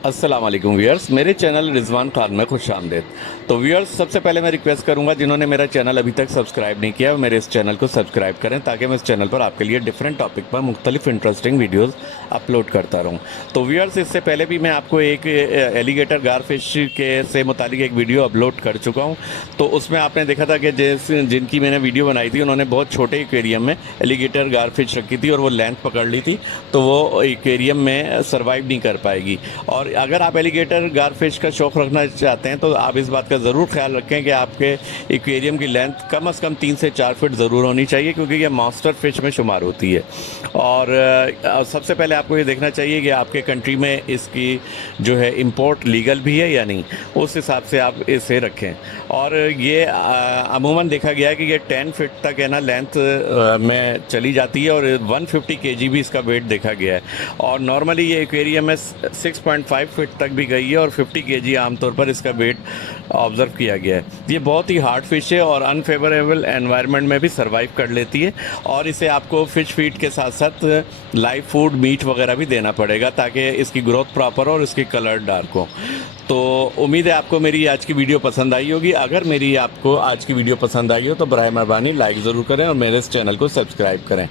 अस्सलाम वालेकुम व्यूअर्स, मेरे चैनल रिजवान खान में खुश आमदेद। तो व्यूअर्स, सबसे पहले मैं रिक्वेस्ट करूंगा जिन्होंने मेरा चैनल अभी तक सब्सक्राइब नहीं किया, मेरे इस चैनल को सब्सक्राइब करें ताकि मैं इस चैनल पर आपके लिए डिफरेंट टॉपिक पर मुख्तलिफ इंटरेस्टिंग वीडियोस अपलोड करता रहूं। तो व्यूअर्स, इससे पहले भी मैं आपको एक एलिगेटर गार फिश के से मुतालिक एक वीडियो अपलोड कर चुका हूँ। तो उसमें आपने देखा था कि जिनकी मैंने वीडियो बनाई थी उन्होंने बहुत छोटे एक्वेरियम में एलिगेटर गार फिश रखी थी और वो लेंथ पकड़ ली थी, तो वो एक्वेरियम में सर्वाइव नहीं कर पाएगी। और अगर आप एलिगेटर गारफिश का शौक़ रखना चाहते हैं तो आप इस बात का ज़रूर ख्याल रखें कि आपके एक्वेरियम की लेंथ कम से कम 3 से 4 फीट ज़रूर होनी चाहिए, क्योंकि ये मॉन्स्टर फिश में शुमार होती है। और सबसे पहले आपको ये देखना चाहिए कि आपके कंट्री में इसकी जो है इंपोर्ट लीगल भी है या नहीं, उस हिसाब से आप इसे रखें। और ये अमूमन देखा गया है कि ये 10 फीट तक है ना लेंथ में चली जाती है और 150 केजी भी इसका वेट देखा गया है। और नॉर्मली ये एक्वेरियम में 6.5 फीट तक भी गई है और 50 केजी आमतौर पर इसका वेट ऑब्जर्व किया गया है। ये बहुत ही हार्ड फिश है और अनफेवरेबल एनवायरनमेंट में भी सर्वाइव कर लेती है। और इसे आपको फिश फीड के साथ साथ लाइव फूड मीट वगैरह भी देना पड़ेगा ताकि इसकी ग्रोथ प्रॉपर हो और इसकी कलर डार्क हो। तो उम्मीद है आपको मेरी आज की वीडियो पसंद आई होगी। अगर मेरी आपको आज की वीडियो पसंद आई हो तो बराए मेहरबानी लाइक ज़रूर करें और मेरे इस चैनल को सब्सक्राइब करें।